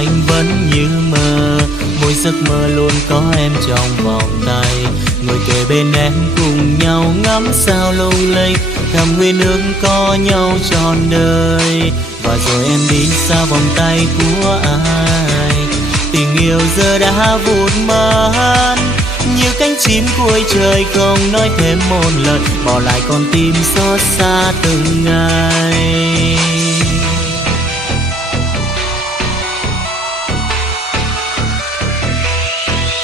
anh vẫn như mơ. Mỗi giấc mơ luôn có em trong vòng tay, ngồi kề bên em cùng nhau ngắm sao lung linh, thầm nguyện ước có nhau trọn đời. Và rồi em đi xa vòng tay của ai, tình yêu giờ đã vụt mất như cánh chim cuối trời, không nói thêm một lời, bỏ lại con tim xót xa từng ngày.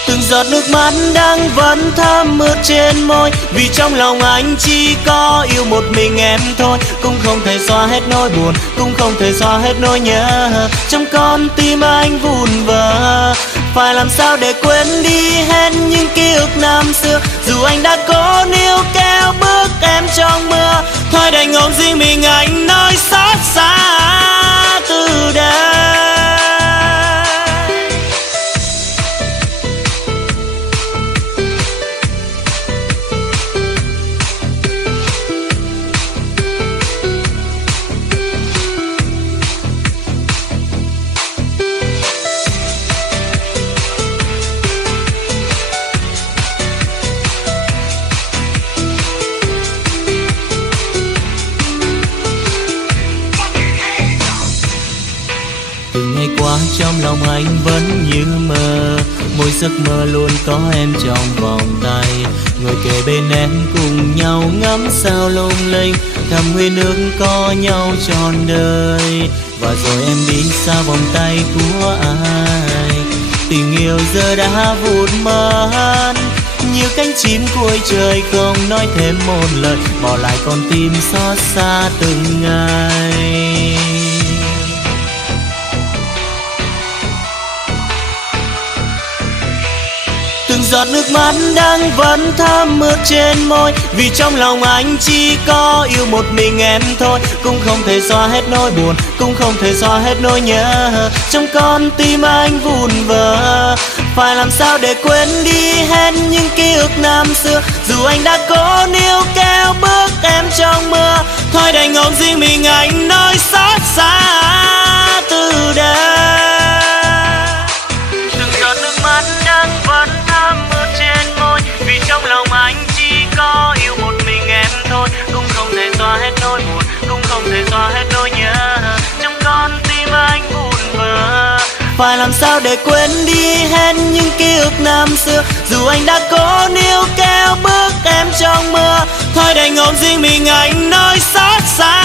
Từng giọt nước mắt đang vẫn thấm ướt trên môi, vì trong lòng anh chỉ có yêu một mình em thôi. Cũng không thể xóa hết nỗi buồn, cũng không thể xóa hết nỗi nhớ, trong con tim anh vụn vỡ. Phải làm sao để quên đi hết những ký ức năm xưa, dù anh đã cố níu kéo bước em trong mưa. Thôi đành ôm riêng mình anh nơi xót xa từ đây. Ngày qua trong lòng anh vẫn như mơ, mỗi giấc mơ luôn có em trong vòng tay, ngồi kề bên em cùng nhau ngắm sao lung linh, thầm nguyện ước có nhau trọn đời. Và rồi em đi xa vòng tay của ai, tình yêu giờ đã vụt mất như cánh chim cuối trời, không nói thêm một lời, bỏ lại con tim xót xa từng ngày. Từng giọt nước mắt đang vẫn thấm ướt trên môi, vì trong lòng anh chỉ có yêu một mình em thôi. Cũng không thể xóa hết nỗi buồn, cũng không thể xóa hết nỗi nhớ, trong con tim anh vụn vỡ. Phải làm sao để quên đi hết những ký ức năm xưa, dù anh đã cố níu kéo bước em trong mưa. Thôi đành ôm riêng mình anh nơi xót xa từ đây. Từng giọt nước mắt đang vẫn thấm ướt trên môi, vì trong lòng anh chỉ có yêu một mình em thôi. Cũng không thể xóa hết nỗi buồn, cũng không thể xóa hết nỗi nhớ, trong con tim anh vụn vỡ. Phải làm sao để quên đi hết những ký ức năm xưa, dù anh đã cố níu kéo bước em trong mưa. Thôi đành ôm riêng mình anh nơi xót xa